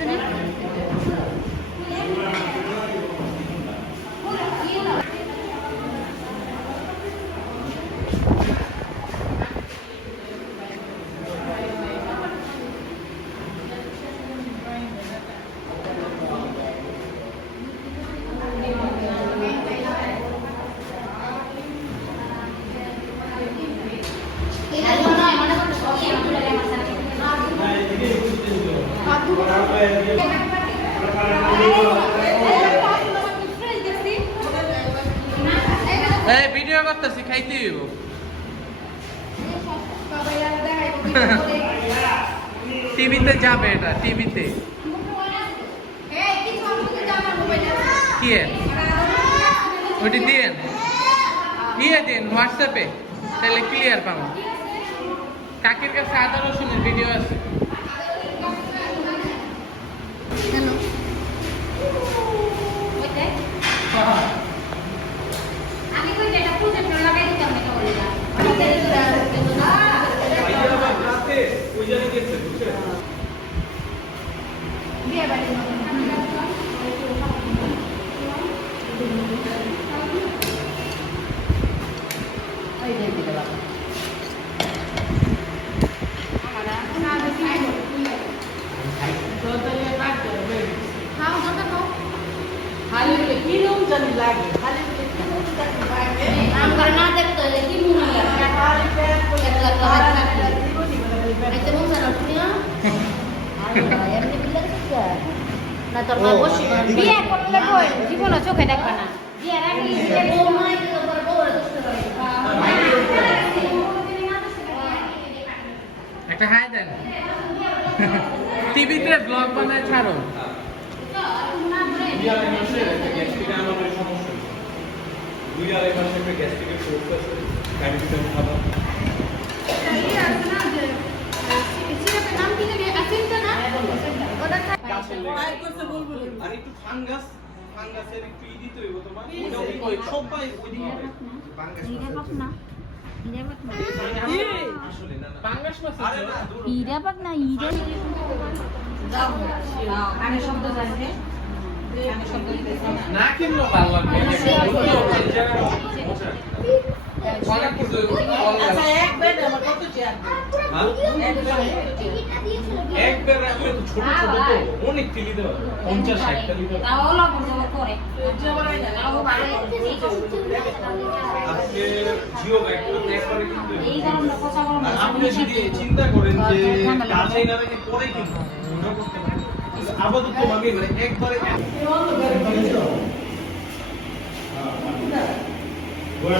পিছনে ভিডিও করতেছি খাইতে হইব টিভিতে যাবে এটা টিভিতে কি ওইটি দিন দিন হোয়াটসঅ্যাপে তাহলে ক্লিয়ার পাবো কাকির কাছে আদা রসুনের ভিডিও আছে বিয়ে করলে জীবন চোখে দেখবে না একটা হাই দেন টিভিতে ব্লগ বানায় ছাড়ো আর একটু ফাঙ্গাসের একটু ই দিতে হইব তোমার সবাই ওই দিকে আসলে না পাঙ্গাস মাছ আরে না ইরা বাগ না ইরা না কিনলো ভালো লাগবে একবার রাখলে তো ছোট ছোট তো অনেক কিলি দেওয়া 50-60টা লিটার আজকে জিও ব্যাগ করতে একবারে কিন্তু আপনি যদি চিন্তা করেন যে কাজে না রেখে পরে কিন্তু ওটা করতে পারেন আপাতত আমি মানে একবারে গোয়া